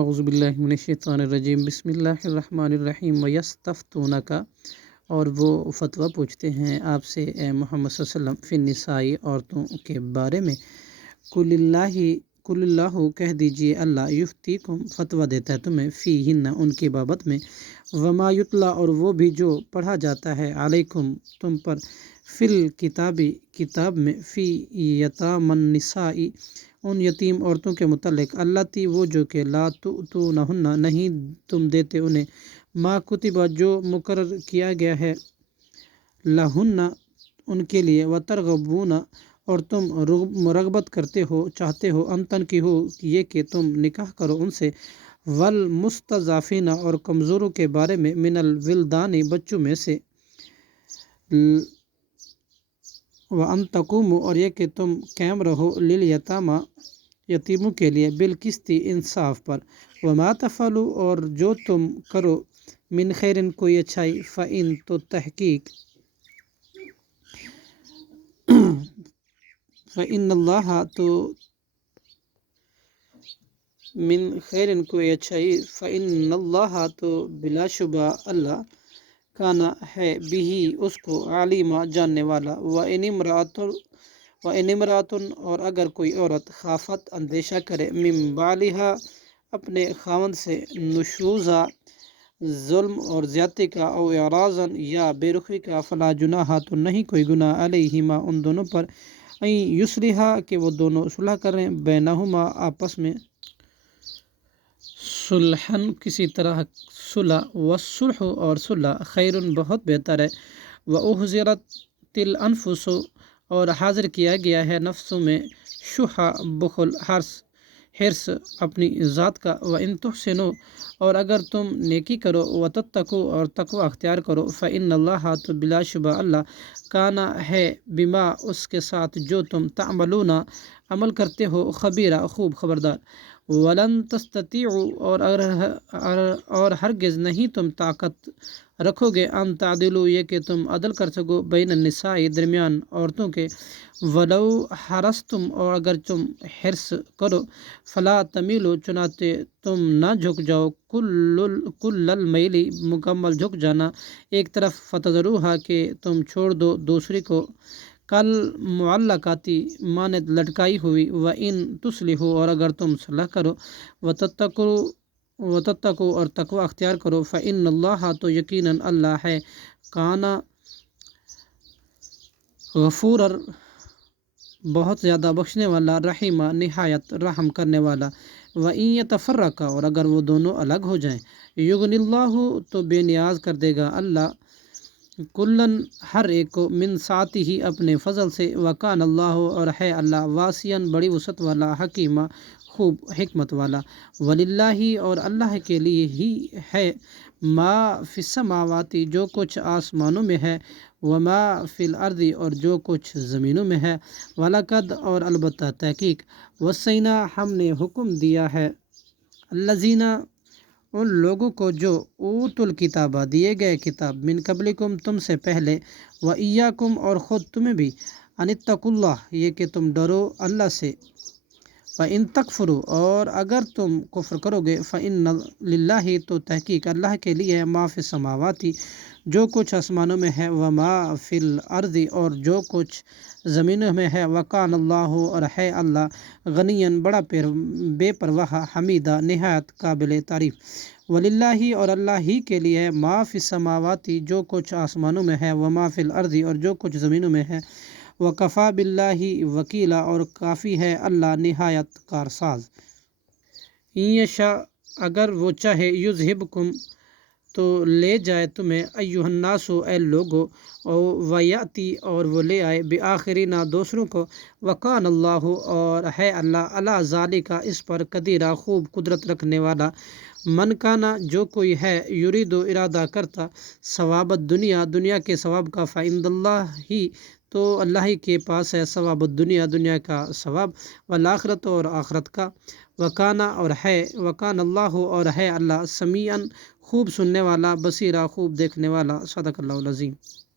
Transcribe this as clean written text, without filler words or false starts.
اعوذ باللہ من الشیطان الرجیم، بسم اللہ الرحمن الرحیم۔ ویستفتونک، اور وہ فتویٰ پوچھتے ہیں آپ سے اے محمد صلی اللہ علیہ وسلم، فی النساء، عورتوں کے بارے میں۔ قل اللہ، کہہ دیجئے اللہ، یفتیکم، فتویٰ دیتا ہے تمہیں، فیہن، ان کی بابت میں، وما یتلی، اور وہ بھی جو پڑھا جاتا ہے، علیکم، تم پر، فی الکتاب، کتاب میں، فی یتامی النساء، ان یتیم عورتوں کے متعلق، اللاتی، وہ جو کہ لا تؤتونہن، نہیں تم دیتے انہیں، ما کتبہ، جو مقرر کیا گیا ہے، لہن، ان کے لیے، وترغبون، اور تم رغبت کرتے ہو، چاہتے ہو، ان تنکحوا، یہ کہ تم نکاح کرو ان سے، والمستضعفین، اور کمزوروں کے بارے میں، من الولدان، بچوں میں سے، وان تقوموا، اور یہ کہ تم قائم رہو، لیلیتامی، یتیموں کے لیے، بالقسط، انصاف پر، وما تفعلوا، اور جو تم کرو، من خیر، کوئی اچھائی، فإن، تو تحقیق، فإن اللہ، تو من خیر، کوئی اچھائی، فإن اللہ، تو بلا شبہ اللہ، کانا، ہے، بھی، اس کو، علیما، جاننے والا، وإن امرأۃ، اور اگر کوئی عورت، خافت، اندیشہ کرے، من بعلہا، اپنے خاوند سے، نشوزا، ظلم اور زیادتی کا، او اعراضا، یا بے رخی کا، فلا جناح، تو نہیں کوئی گناہ، علیہما، ان دونوں پر، ان یصلحا، کہ وہ دونوں صلح کریں، بینہما، آپس میں، صلحاً، کسی طرح صلح، والصلح، اور صلح، خیر، بہت بہتر ہے، وأحضرت الأنفس، اور حاضر کیا گیا ہے نفسوں میں، شح، بخل، حرص، اپنی ذات کا، وإن تحسنوا، اور اگر تم نیکی کرو، وتتقوا، اور تقوی اختیار کرو، فإن اللہ، تو بلا شبہ اللہ، کانا، ہے، بما، اس کے ساتھ جو تم، تعملون، عمل کرتے ہو، خبیرہ، خوب خبردار، ولن تستطیعوا، اور ہرگز نہیں تم طاقت رکھو گے، ان تعدلوا، یہ کہ تم عدل کر سکو، بین النساء، درمیان عورتوں کے، ولو حرصتم، اور اگر تم حرص کرو، فلا تمیلوا، چنانچہ تم نہ جھک جاؤ، کل المیل، مکمل جھک جانا ایک طرف، فتذروہا، کہ تم چھوڑ دو دوسری کو، کل معلقاتی، مانند لٹکائی ہوئی، وإن تصلحوا، اور اگر تم صلح کرو، وتتقوا، اور تقوی اختیار کرو، فإن اللہ، تو یقیناً اللہ ہے، کانا، غفورا، بہت زیادہ بخشنے والا، رحیمہ، نہایت رحم کرنے والا، وإن یتفرقا، اور اگر وہ دونوں الگ ہو جائیں، یغنی اللہ، تو بے نیاز کر دے گا اللہ، کلن، ہر ایک کو، من سعتہ، اپنے فضل سے، وکان اللہ، اور ہے اللہ، واسعاً، بڑی وسعت والا، حکیمہ، خوب حکمت والا، وللہ، اور اللہ کے لیے ہی ہے، ما فی السماوات، جو کچھ آسمانوں میں ہے، وما فی الارض، اور جو کچھ زمینوں میں ہے، وَلَقَدْ، اور البتہ تحقیق، وصینا، ہم نے حکم دیا ہے، الذین، ان لوگوں کو جو، اوتوا الکتاب، دیے گئے کتاب، من قبلکم، تم سے پہلے، وإیاکم، اور خود تمہیں بھی، ان اتقوا اللہ، یہ کہ تم ڈرو اللہ سے، وإن تکفروا، اور اگر تم کفر کرو گے، فإن للہ، تو تحقیق اللہ کے لیے ہے، ما فی السماوات، جو کچھ آسمانوں میں ہے، وما فی الارض، اور جو کچھ زمینوں میں ہے، وکان اللہ، اور ہے اللہ، غنیاً، بڑا بے پرواہ، حمیدہ، نہایت قابل تعریف، وللہ، اور اللہ ہی کے لیے ہے، ما فی السماوات، جو کچھ آسمانوں میں ہے، وما فی الارض، اور جو کچھ زمینوں میں ہے، وکفیٰ باللہ وکیلا، اور کافی ہے اللہ نہایت کارساز، ان یشاء، اگر وہ چاہے، یذہبکم، تو لے جائے تمہیں، ایھا الناس، اے لوگو، ویأتی، اور وہ لے آئے، بآخرین، دوسروں کو، وکان اللہ، اور ہے اللہ، علی ذالک، اس پر، قدیرا، خوب قدرت رکھنے والا، من کانا، جو کوئی ہے، یرید، ارادہ کرتا، ثواب الدنیا، دنیا کے ثواب کا، فعند اللہ، تو اللہ ہی کے پاس ہے، ثواب الدنیا، دنیا کا ثواب، والآخرت، اور آخرت کا، وکانا، اور ہے، وکان اللہ، اور ہے اللہ، سمیعاً، خوب سننے والا، بصیرا، خوب دیکھنے والا، صدق اللہ العظیم۔